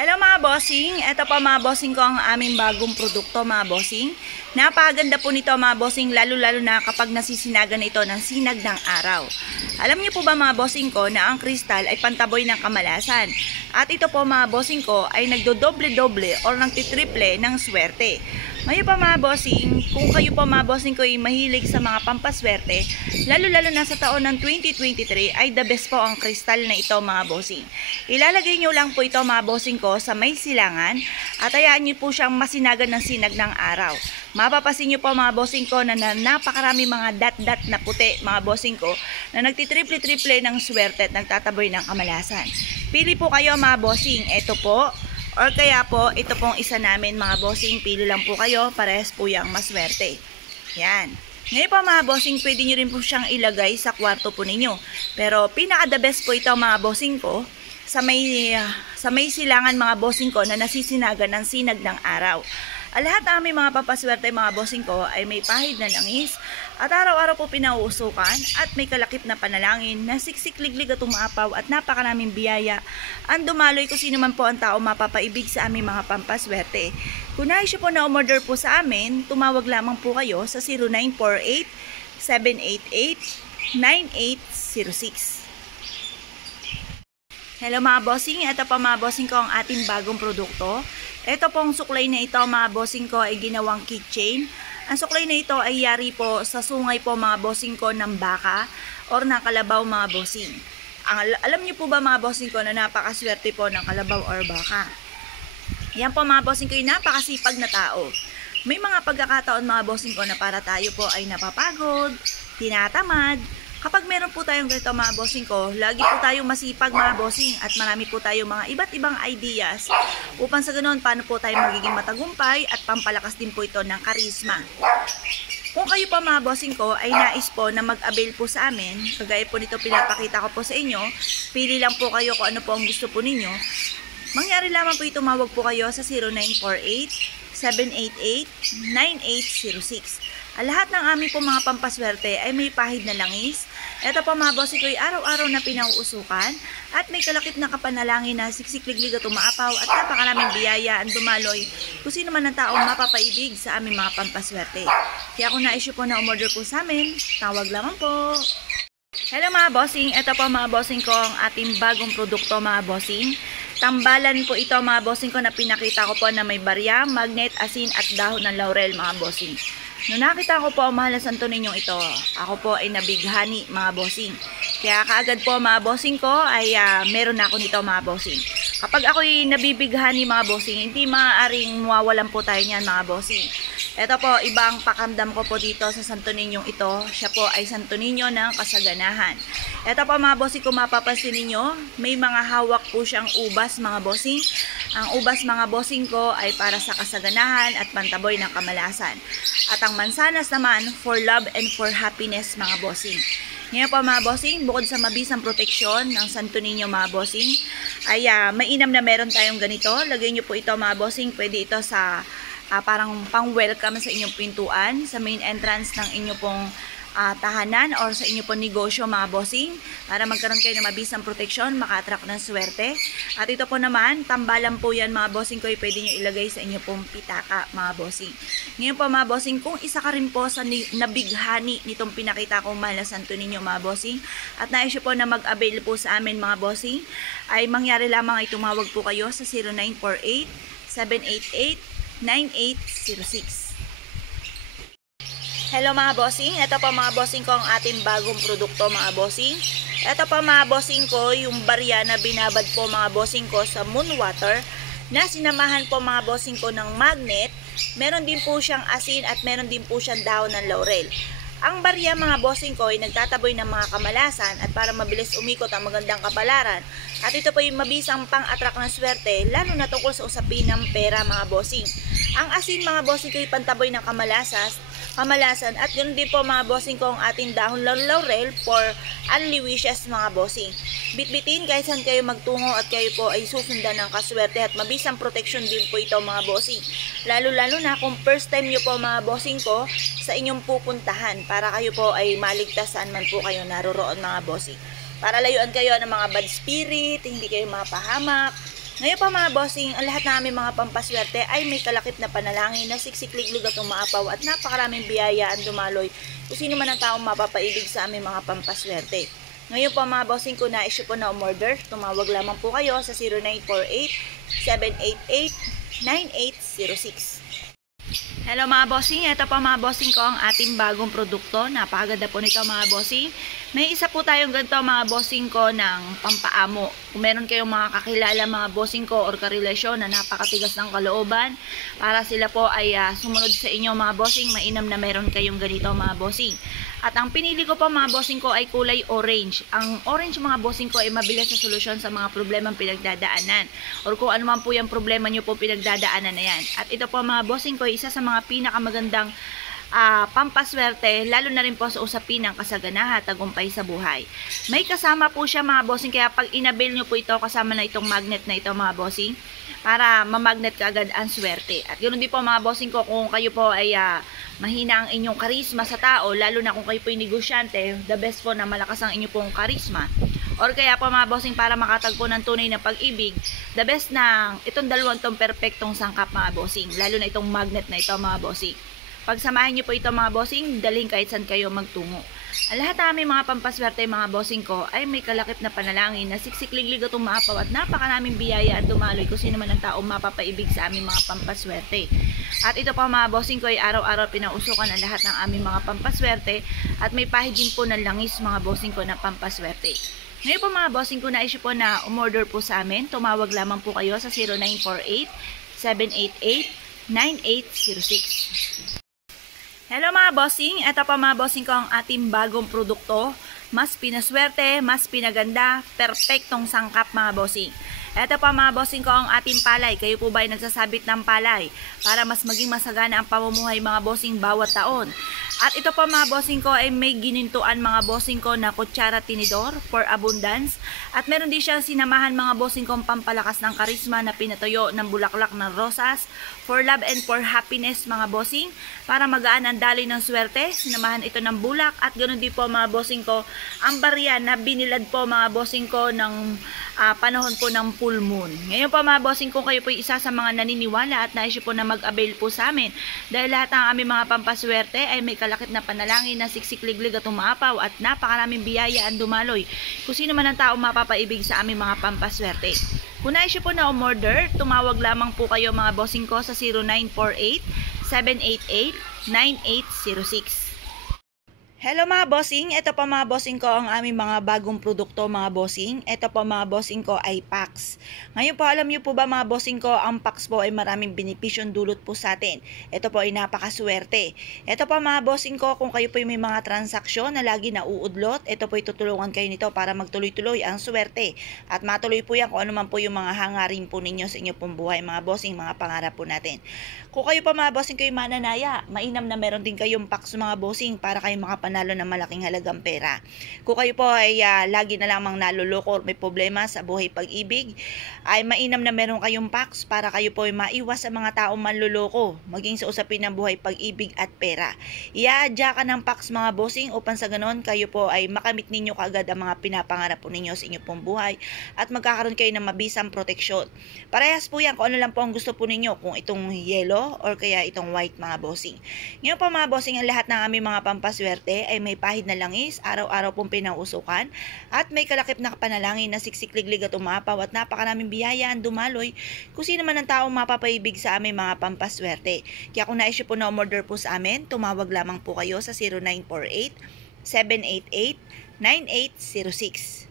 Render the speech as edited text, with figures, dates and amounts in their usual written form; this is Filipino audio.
Hello mga bossing, ito pa mga bossing ko ang aming bagong produkto mga bossing. Napakaganda po nito mga bossing, lalo-lalo na kapag nasisinagan ito ng sinag ng araw. Alam niyo po ba mga bossing ko na ang kristal ay pantaboy ng kamalasan? At ito po mga bossing ko ay nagdodoble-doble o nagtitriple ng swerte. Ngayon pa mga bossing, kung kayo po mga bossing ko ay mahilig sa mga pampaswerte, lalo-lalo na sa taon ng 2023 ay the best po ang kristal na ito mga bossing. Ilalagay nyo lang po ito mga bossing ko sa may silangan at hayaan nyo po siyang masinagan ng sinag ng araw. Mapapasin nyo po mga bossing ko na napakarami mga dot-dot na puti mga bossing ko na nagtitriple-triple ng swerte at nagtataboy ng kamalasan. Pili po kayo mga bossing, ito po. Or kaya po, ito pong isa namin mga bossing, pili lang po kayo, parehas po yung maswerte. Yan. Ngayon po mga bossing, pwede nyo rin po siyang ilagay sa kwarto po ninyo. Pero pinaka the best po ito mga bossing ko, sa may silangan mga bossing ko na nasisinagan ng sinag ng araw. Lahat ng aming mga papaswerte mga bossing ko ay may pahid na langis at araw-araw po pinauusukan at may kalakip na panalangin na siksik-liglig at umaapaw at napakaraming biyaya ang dumaloy kung sino man po ang tao mapapaibig sa aming mga pampaswerte. Kung nais po na umorder po sa amin, tumawag lamang po kayo sa 0948-788-9806. Hello mga bossing, ito pa mga bossing ko ang ating bagong produkto. Ito pong suklay na ito mga bossing ko ay ginawang keychain. Ang suklay na ito ay yari po sa sungay po mga bossing ko ng baka or ng kalabaw mga bossing. Alam niyo po ba mga bossing ko na napakaswerte po ng kalabaw or baka? Yan po mga bossing ko ay napakasipag na tao. May mga pagkakataon mga bossing ko na para tayo po ay napapagod, tinatamad. Kapag meron po tayong ganito mga bossing ko, lagi po tayong masipag mga bossing at marami po tayong mga iba't ibang ideas upang sa ganoon paano po tayo magiging matagumpay at pampalakas din po ito ng karisma. Kung kayo pa mga bossing ko ay nais po na mag-avail po sa amin, kagaya po nito pinapakita ko po sa inyo, pili lang po kayo kung ano po ang gusto po ninyo. Mangyari lamang po tumawag po kayo sa 0948-788-9806. Lahat ng aming po mga pampaswerte ay may pahid na langis. Ito po mga bossing ko ay araw-araw na pinauusukan at may kalakip na kapanalangin na siksik-liglig at umaapaw at napakaraming biyaya ang dumaloy kung sino man ang taong mapapaibig sa aming mga pampaswerte. Kaya kung na-issue po na umorder po sa amin, tawag lamang po. Hello mga bossing, ito po mga bossing ko ang ating bagong produkto mga bossing. Tambalan po ito mga bossing ko na pinakita ko po na may barya, magnet, asin at dahon ng laurel mga bossing. Nung nakita ko po ang mahal na santo ninyong ito, ako po ay nabighani mga bossing. Kaya kaagad po mga bossing ko ay meron na ako nito mga bossing. Kapag ako'y nabibighani mga bossing, hindi maaaring mawawalan po tayo niyan mga bossing. Ito po, ibang pakamdam ko po dito sa santo ninyong ito. Siya po ay santo ninyo ng kasaganahan. Ito po mga bossing, kung mapapansin ninyo, may mga hawak po siyang ubas mga bossing. Ang ubas mga bossing ko ay para sa kasaganahan at pantaboy ng kamalasan. At ang mansanas naman for love and for happiness mga bossing. Ngayon po mga bossing, bukod sa mabisang proteksyon ng santo ninyo mga bossing, ay mainam na meron tayong ganito. Lagay nyo po ito mga bossing, pwede ito sa parang pang-welcome sa inyong pintuan, sa main entrance ng inyo pong tahanan or sa inyo pong negosyo mga bossing, para magkaroon kayo ng mabisang proteksyon, maka-attract ng swerte. At ito po naman, tambalan po yan mga bossing ko, pwede nyo ilagay sa inyo pong pitaka mga bossing. Ngayon po mga bossing, kung isa ka rin po sa nabighani nitong pinakita kong mahal na santo ninyo mga bossing, at na-issue po na mag-avail po sa amin mga bossing, ay mangyari lamang ay tumawag po kayo sa 0948-788-9806. Hello mga bossing, ito pa mga bossing ko ang ating bagong produkto mga bossing. Ito pa mga bossing ko, yung barya na binabad po mga bossing ko sa moon water na sinamahan po mga bossing ko ng magnet. Meron din po siyang asin at meron din po siyang dahon ng laurel. Ang barya mga bossing ko ay nagtataboy ng mga kamalasan at para mabilis umikot ang magandang kapalaran. At ito po yung mabisang pang-attract ng swerte, lalo na tungkol sa usapin ng pera mga bossing. Ang asin mga bossing ko ay pantaboy ng kamalasan at yun din po mga bossing ko ang ating dahon ng laurel for only wishes mga bossing. Bitbitin kahit saan kayo magtungo at kayo po ay susundan ng kaswerte at mabisang protection din po ito mga bossing. Lalo-lalo na kung first time nyo po mga bossing ko sa inyong pupuntahan para kayo po ay maligtas saan man po kayo naroroon mga bossing. Para layuan kayo ng mga bad spirit, hindi kayo mapahamak. Ngayon pa mga bossing, ang lahat namin mga pampaswerte ay may kalakip na panalangin na siksikliglig at umaapaw at napakaraming biyaya ang dumaloy kung sino man ang taong mapapaibig sa aming mga pampaswerte. Ngayon pa mga bossing, ko na issue po na umorder, tumawag lamang po kayo sa 0948-788-9806. Hello mga bossing, ito pa mga bossing ko ang ating bagong produkto. Napakaganda po nito mga bossing. May isa po tayong ganito mga bossing ko ng pampaamo. Kung meron kayong mga kakilala mga bossing ko or karelasyon na napakatigas ng kalooban, para sila po ay sumunod sa inyo mga bossing, mainam na meron kayong ganito mga bossing. At ang pinili ko po mga bossing ko ay kulay orange. Ang orange mga bossing ko ay mabilis na solusyon sa mga problemang pinagdadaanan. Or kung ano man po yung problema nyo po pinagdadaanan na yan. At ito po mga bossing ko ay isa sa mga pinakamagandang pampaswerte, lalo na rin po sa usapin ng kasaganahan, tagumpay sa buhay. May kasama po siya mga bossing, kaya pag inabil nyo po ito, kasama na itong magnet na ito mga bossing, para mamagnet ka agad ang swerte. At ganoon din po mga bossing ko, kung kayo po ay mahina ang inyong karisma sa tao, lalo na kung kayo po ay negosyante, the best po na malakas ang inyong pong karisma. Or kaya po mga bossing, para makatagpo ng tunay na pag-ibig, the best na itong dalawang itong perfectong sangkap mga bossing, lalo na itong magnet na ito mga bossing. Pagsamahin nyo po ito mga bossing, dalhin kahit saan kayo magtungo. Ang lahat ng aming mga pampaswerte mga bossing ko ay may kalakip na panalangin na siksikliglig at umaapaw at napakaraming biyaya at dumaloy kung sino man ang taong mapapaibig sa aming mga pampaswerte. At ito pa mga bossing ko ay araw-araw pinausukan ang lahat ng aming mga pampaswerte at may pahid din po ng langis mga bossing ko na pampaswerte. Ngayon po mga bossing ko, na-issue po na umorder po sa amin. Tumawag lamang po kayo sa 0948-788-9806. Hello mga bossing, ito pa mga bossing ko ang ating bagong produkto. Mas pinaswerte, mas pinaganda, perpektong sangkap mga bossing. Ito pa mga bossing ko ang ating palay. Kayo po ba ay nagsasabit ng palay para mas maging masagana ang pamumuhay mga bossing bawat taon? At ito pa mga bossing ko ay may ginintuan mga bossing ko na kutsara tinidor for abundance. At meron din siyang sinamahan mga bossing kong pampalakas ng karisma na pinatuyo ng bulaklak ng rosas for love and for happiness mga bossing. Para magaan ang daloy ng swerte, sinamahan ito ng bulak. At ganoon din po mga bossing ko ang barya na binilad po mga bossing ko ng panahon po ng full moon. Ngayon po mga bossing ko, kayo po isa sa mga naniniwala at naisip po na mag-avail po sa amin. Dahil lahat ng aming mga pampaswerte ay may kalakip na panalangin na siksikliglig at umaapaw at napakaraming biyaya ang dumaloy kung sino man ang taong mapapaibig sa aming mga pampaswerte. Kung naisip po na umorder, tumawag lamang po kayo mga bossing ko sa 0948-788-9806. Hello mga bossing, ito pa mga bossing ko ang aming mga bagong produkto mga bossing. Ito pa mga bossing ko ay packs. Ngayon po, alam niyo po ba mga bossing ko, ang packs po ay maraming benepisyon dulot po sa atin. Ito po ay napakaswerte. Ito pa mga bossing ko, kung kayo po ay may mga transaksyon na lagi na uudlot, ito po ay tutulungan kayo nito para magtuloy-tuloy ang swerte. At matuloy po yan kung ano man po yung mga hangarin po ninyo sa inyo pong buhay mga bossing, mga pangarap po natin. Kung kayo pa mga bossing kayo mananaya, mainam na meron din kayong packs mga bossing para kayo makapanalo ng malaking halagang pera. Kung kayo po ay lagi na lamang naluloko or may problema sa buhay pag-ibig, ay mainam na meron kayong packs para kayo po ay maiwas sa mga taong manluloko, maging sa usapin ng buhay pag-ibig at pera. Iaadya ka ng packs mga bossing upang sa ganon kayo po ay makamit ninyo kaagad ang mga pinapangarap po ninyo sa inyo pong buhay at magkakaroon kayo ng mabisang proteksyon. Parehas po yan kung ano lang po ang gusto po ninyo, kung itong yellow or kaya itong white mga bossing. Ngayon pa mga bossing, ang lahat ng aming mga pampaswerte ay may pahid na langis, araw-araw pong pinausukan at may kalakip na panalangin na siksikliglig at umapaw at napakaraming biyaya ang dumaloy kung sino man ang taong mapapaibig sa aming mga pampaswerte. Kaya kung na-issue po na umorder po sa amin, tumawag lamang po kayo sa 0948-788-9806.